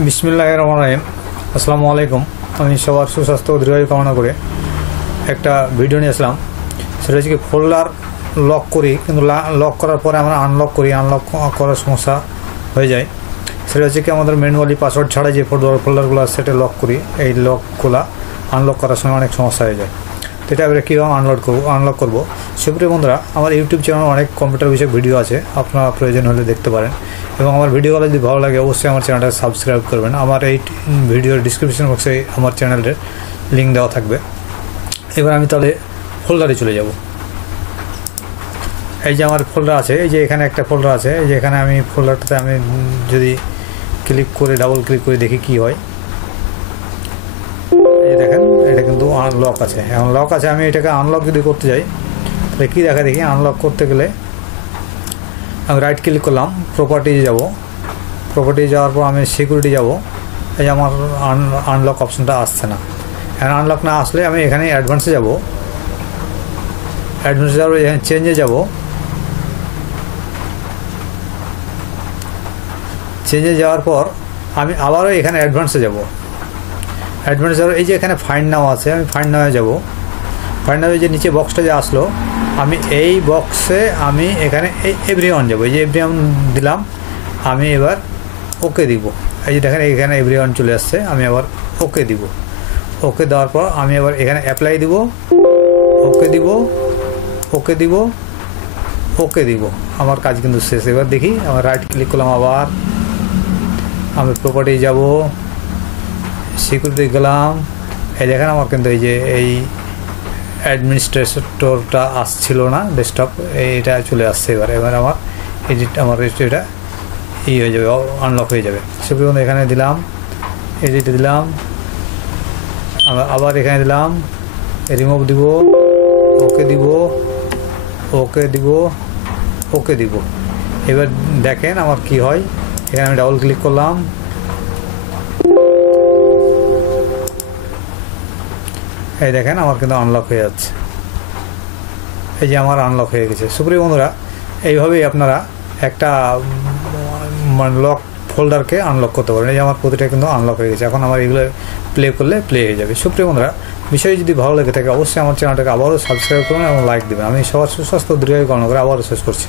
বিসমিল্লাহির রহমানির রহিম। আসসালামু আলাইকুম। আমি সবার সুস্বাস্থ্য ও দীর্ঘায়ু কামনা করে একটা ভিডিও নিয়ে আসলাম। সেটা হচ্ছে কি, ফোল্ডার লক করি কিন্তু লক করার পরে আমরা আনলক করি, আনলক করার সমস্যা হয়ে যায়। সেটা হচ্ছে কি, আমাদের ম্যানুয়ালি পাসওয়ার্ড ছাড়া যে ফোল্ডারগুলো সেটা লক করি, এই লকগুলো আনলক করার সময় অনেক সমস্যা হয়ে যায়। তো এটা এবারে কীভাবে আনলক করবো। সুপ্রিয় বন্ধুরা, আমার ইউটিউব চ্যানেল অনেক কম্পিউটার বিষয়ক ভিডিও আছে, আপনারা প্রয়োজন হলে দেখতে পারেন। এবং আমার ভিডিওগুলো যদি ভালো লাগে অবশ্যই আমার চ্যানেলটা সাবস্ক্রাইব করবেন। আমার এই ভিডিওর ডিসক্রিপশন বক্সে আমার চ্যানেলের লিঙ্ক দেওয়া থাকবে। এবার আমি তাহলে ফোল্ডারে চলে যাব। এই যে আমার ফোল্ডার আছে, এই যে এখানে একটা ফোল্ডার আছে, এই যে এখানে আমি ফোল্ডারটাতে আমি যদি ক্লিক করে ডাবল ক্লিক করে দেখি কি হয়। এই দেখেন, এটা কিন্তু আনলক আছে, এখন লক আছে। আমি এটাকে আনলক যদি করতে যাই তাহলে কী দেখা দেখি, আনলক করতে গেলে আমি রাইট ক্লিক করলাম, প্রপার্টিজ যাব। প্রপার্টিজ যাওয়ার পর আমি সিকিউরিটি যাব। এই আমার আনলক অপশানটা আসছে না। এখন আনলক না আসলে আমি এখানে অ্যাডভান্সে যাব। অ্যাডভান্সে যাওয়ার এখানে চেঞ্জে যাব। চেঞ্জে যাওয়ার পর আমি আবারও এখানে অ্যাডভান্সে যাব। অ্যাডভান্স যাওয়ার এই যে এখানে ফাইন্ড নাও আছে, আমি ফাইন্ড নামে যাব। ফাইন্ড নামে যে নিচে বক্সটা যে আসলো, আমি এই বক্সে আমি এখানে এই এভরিওয়ান যাব। এই যে এভরিওয়ান দিলাম, আমি এবার ওকে দিব। এই যে দেখেন এখানে এভরিওয়ান চলে আসছে, আমি আবার ওকে দিব। ওকে দেওয়ার পর আমি আবার এখানে অ্যাপ্লাই দিব, ওকে দিব, ওকে দিব, ওকে দিব। আমার কাজ কিন্তু শেষ। এবার দেখি, আমার রাইট ক্লিক করলাম, আবার আমি প্রপার্টি যাব, সিকিউরিটি গেলাম। এই দেখেন আমার কিন্তু এই যে এই অ্যাডমিনিস্ট্রেটরটা আসছিল না, ডেস্কটপ এইটা চলে আসছে। এবার আমার আমার এটা হয়ে যাবে, আনলক হয়ে যাবে। সেগুলো এখানে দিলাম, এডিট দিলাম, আবার এখানে দিলাম, রিমুভ দিব, ওকে দিব, ওকে দিব, ওকে দিব। এবার দেখেন আমার কি হয়। এখানে আমি ডাবল ক্লিক করলাম, এই দেখেন আমার কিন্তু আনলক হয়ে যাচ্ছে। এই যে আমার আনলক হয়ে গেছে। সুপ্রিয় বন্ধুরা, এইভাবেই আপনারা একটা লক ফোল্ডারকে আনলক করতে পারেন। এই যে আমার প্রতিটা কিন্তু আনলক হয়ে গেছে। এখন আমার এগুলো প্লে করলে প্লে হয়ে যাবে। সুপ্রিয় বন্ধুরা, বিষয় যদি ভালো লেগে থাকে অবশ্যই আমার চ্যানেলটাকে আবারও সাবস্ক্রাইব করুন এবং লাইক দেবেন। আমি সবার সুস্বাস্থ্য দীর্ঘায়ু কামনা করে আবারও শেষ করছি।